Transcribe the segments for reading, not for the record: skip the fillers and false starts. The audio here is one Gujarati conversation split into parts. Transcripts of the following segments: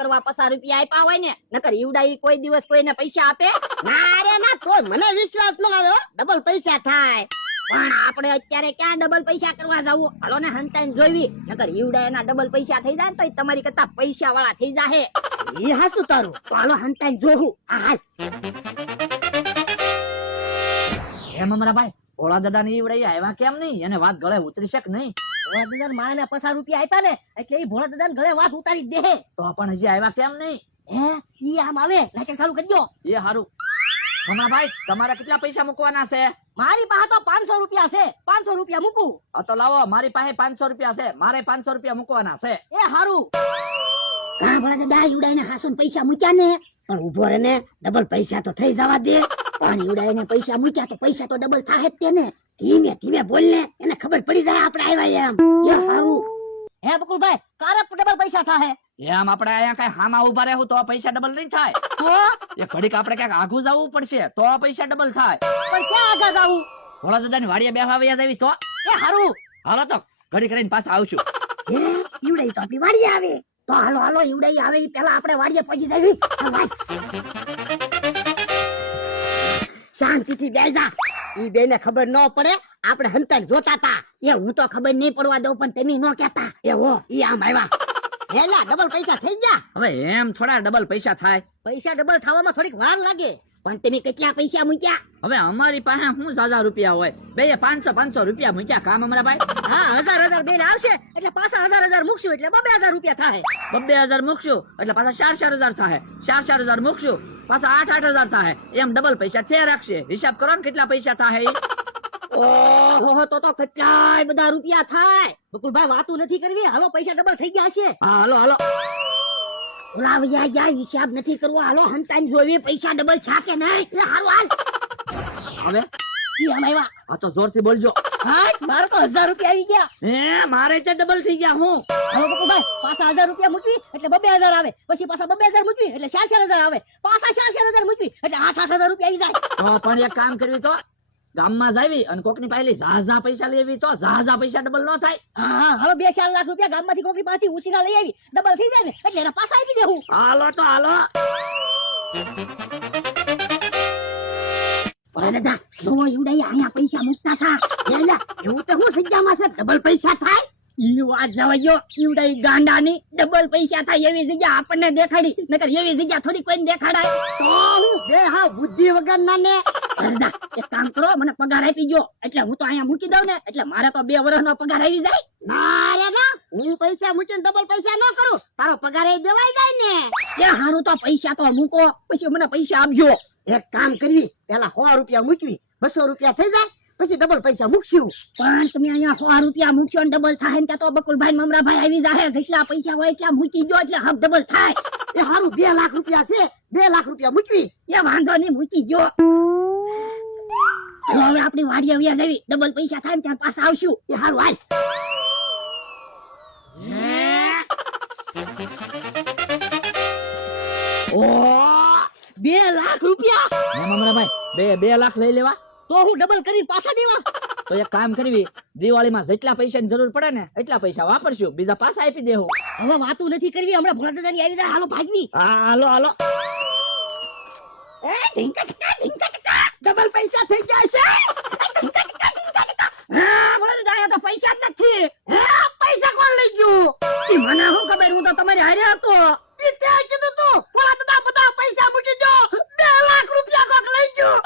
કરવા 50 રૂપિયા આપ્યા હોય ને, નકર ઈવડાઈ કોઈ દિવસ કોઈને પૈસા આપે? ના રે ના, કોઈ મને વિશ્વાસ ન આવે હો. ડબલ પૈસા થાય. પણ આપણે અત્યારે ક્યાં ડબલ પૈસા કરવા જાવું? હાલો ને હંતાઈને જોઈવી, નકર ઈવડા એના ડબલ પૈસા થઈ જાય તો તમારી કરતા પૈસા વાળા થઈ જાહે. ઈ હાસું તારું. તો હાલો હંતાઈને જોવું. હાલ. એમ અમરાભાઈ, ભોળા દાદા ની ઈવડાઈ આવ્યા કેમ નહીં? એને વાત ગળે ઉતરી શક નહીં? ભોળા દાદા માણસને 50 રૂપિયા આપ્યા ને એટલે ઈ ભોળા દાદા ગળે વાત ઉતારી જ દે. તો પણ હજી આવ્યા કેમ નહીં? હે ઈ આમ આવે નાટક ચાલુ કરજો. એ હારું. અમરાભાઈ, તમારા કેટલા પૈસા મૂકવાના છે? મારી પાસે તો 500 રૂપિયા છે. 500 રૂપિયા મૂકું. તો લાવો, મારી પાસે 500 રૂપિયા છે. મારે 500 રૂપિયા મૂકવાના છે. એ હારું. કા ભોળા દાદા ઈવડાઈને હાસુન પૈસા મૂક્યા ને, પણ ઉભો રે ને, ડબલ પૈસા તો થઈ જવા દે. પણ ઈવડાઈને પૈસા મૂક્યા તો પૈસા તો ડબલ થાહે જ તે ને. ધીમે ધીમે બોલ ને, એને ખબર પડી જાય આપણે આવ્યા એમ. એ હારું. હે બકુલભાઈ, કારે ડબલ પૈસા થાહે? એમ આપણે અહીંયા કઈ હામાં ઉભા રહેવું તો પૈસા ડબલ નહીં થાય. તો એ ઘડીક આપણે ક્યાંક આઘું જવું પડશે તો પૈસા ડબલ થાય. પણ ક્યાં આગળ જાવું? ભોળા દાદા ની વાડીએ બેહવા વયા જાવી તો. એ હારું. હાલો તો ઘડીક રહીને પાછા આવશું. હે ઈવડે તો આપણી વાડી આવે. તો હાલો હાલો ઈવડાઈ આવે ઈ પહેલા આપણે વાડીએ પહોંચી જાવી. શાંતિથી બેસા. ઈ બેને ખબર ન પડે આપણે હંતાઈ જોતા તા. એ હું તો ખબર નહીં પડવા દઉં પણ તમે ન કહેતા. એ હો ઈ આમ આવ્યા. હેલા ડબલ પૈસા થઈ ગયા. હવે એમ થોડા ડબલ પૈસા થાય? પૈસા ડબલ થવામાં થોડીક વાર લાગે. પણ તમે કેટલા પૈસા મૂક્યા? હવે અમારી પાસે શું 1000 રૂપિયા હોય? બે 500 રૂપિયા મૂક્યા. કામ અમરાભાઈ? હા 1000 બેન આવશે એટલે પાછા 1000 મૂકશું એટલે 2000 રૂપિયા થાય. 2000 મૂકશું એટલે પાછા 4000 થાય. 4000 મૂકશું પાછા 8000 થાય. એમ ડબલ પૈસા થયા રાખશે. હિસાબ કરો ને કેટલા પૈસા થાય. ઓહો તો કેટલાય બધા રૂપિયા થાય. બકુલભાઈ વાતું નથી કરવી. હાલો પૈસા ડબલ થઈ ગયા છે. હા હાલો હાલો. ઓલા યાર હિસાબ નથી કરવો. હાલો હંતાઈને જોવી પૈસા ડબલ છે કે નહીં. એ હારું હાલ. હવે ઈ આમ આવ્યા. આ તો જોરથી બોલજો. હા મારે તો 1000 રૂપિયા આવી ગયા. હે મારે તો ડબલ થઈ ગયા. હું હાલો બકુલભાઈ પાછા 1000 રૂપિયા મૂકવી એટલે 2000 આવે. પછી પાછા 2000 મૂકવી એટલે 4000 આવે. પાછા 4000 મૂકવી એટલે 8000 રૂપિયા આવી જાય. તો પણ એક કામ કરવી તો ગામમાં જાવી અને કોકની પાસેથી ઝાઝા પૈસા લેવી તો ઝાઝા પૈસા ડબલ ન થાય. હા હાલો 2-4 લાખ રૂપિયા ગામમાંથી કોકની પાસેથી ઉછીના લઈ આવી ડબલ થઈ જાય ને એટલે એને પાછા આપી દેવું. હાલો તો હાલો. દાદા જો ઈવડાઈ અહીંયા પૈસા મૂકતા થા. હેલા એવું તો હું સજ્જામાં છે ડબલ પૈસા થાય. ઈ વાત જવાયો. ઈવડાઈ ગાંડાની ડબલ પૈસા થાય એવી જગ્યા આપણને દેખાડી. નકર એવી જગ્યા થોડી કોઈને દેખાડાય. તો હું બે હા બુદ્ધિ વગરના ને. દાદા એક કામ કરો મને પગાર આપી ગયો એટલે હું તો અહીંયા મૂકી દઉં ને એટલે મારે તો 2 વર્ષનો પગાર આવી જાય. ના રે ના, હું પૈસા મૂકીને ડબલ પૈસા ન કરું. તારો પગાર એ દેવાઈ જાય ને. એ હારું તો પૈસા તો મૂકો પછી મને પૈસા આપજો. એક કામ કરવી, પેલા 100 રૂપિયા મૂકવી, 200 રૂપિયા થઈ જાય પછી ડબલ પૈસા મૂકશું. પણ તમે અહીંયા 100 રૂપિયા મૂકશો ને ડબલ થાય ને તો બકુલભાઈ મમરાભાઈ આવી જાય. જેટલા પૈસા હોય એટલા મૂકી દો એટલે હક ડબલ થાય. એ હારું 2 લાખ રૂપિયા છે, 2 લાખ રૂપિયા મૂકવી. એ વાંધો નહીં મૂકી દો. હવે આપણી વાડી આવ્યા જવી ડબલ પૈસા થાય ને ત્યાં પાછા આવશું. એ હારું હાલ. ઓ 2 લાખ રૂપિયા એમ અમરાભાઈ 2 લાખ લઈ લેવા તો હું ડબલ કરી પાછા દેવા. તો એક કામ કરવી, દિવાળીમાં જેટલા પૈસાની જરૂર પડે ને એટલા પૈસા વાપરશું, બીજા પાછા આપી દેવું. હવે વાતું નથી કરવી. હમણાં ભોળા દાદાની આવી જાય. હાલો ભાગવી. હા હાલો હાલો. એ ઢીંકા ઢીંકા ઢીંકા ઢીંકા. ડબલ પૈસા થઈ જાય છે. હા ભોળા દાદા અહીંયા તો પૈસા જ નથી. હે પૈસા કોણ લઈ ગયું? ઈ મને શું ખબર, હું તો તમારી હારે હતો. ઈ તે કીધું તું ભોળા દાદા બધા પૈસા મૂકી દો. 2 લાખ રૂપિયા કોક લઈ ગયું.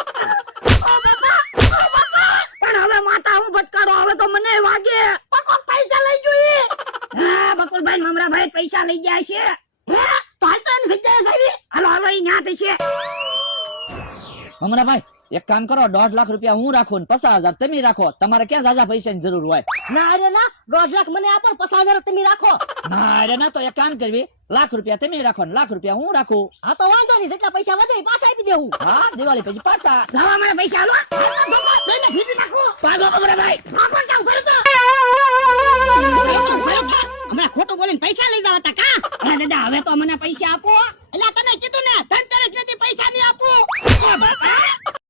ઓ બાપા, ઓ બાપા. પણ હવે માતા હું ભટકારો. હવે તો મને વાગે. પણ કોક પૈસા લઈ ગયું ઈ. હા બકુલભાઈ મમરાભાઈ પૈસા લઈ ગયા છે. હે તો હાલ તો એની જગ્યાએ જાવી. હાલો હાલો ઈ ન્યા થશે. અમરાભાઈ એક કામ કરો, 1.5 લાખ રૂપિયા હું રાખું ને 50,000 તમે રાખો. તમારે ક્યાં ઝાઝા પૈસાની જરૂર હોય? ના અરે ના 1.5 લાખ મને આપો, 50,000 તમે રાખો. ના અરે ના, તો એક કામ કરવી, 1 લાખ રૂપિયા તમે રાખો ને 1 લાખ રૂપિયા હું રાખું. હા તો વાંધો નહીં. જેટલા પૈસા વધે એ પાછા આપી દેવું. હા દિવાળી પછી પાછા. લાવા મને પૈસા હાલો. લઈને ઘીટી નાખો. ભાગો અમરાભાઈ. ભાગો જાવ ભરો તો. હમણાં ખોટું બોલીને પૈસા લઈ જાવ હતા કા? અરે દાદા હવે તો મને પૈસા આપો.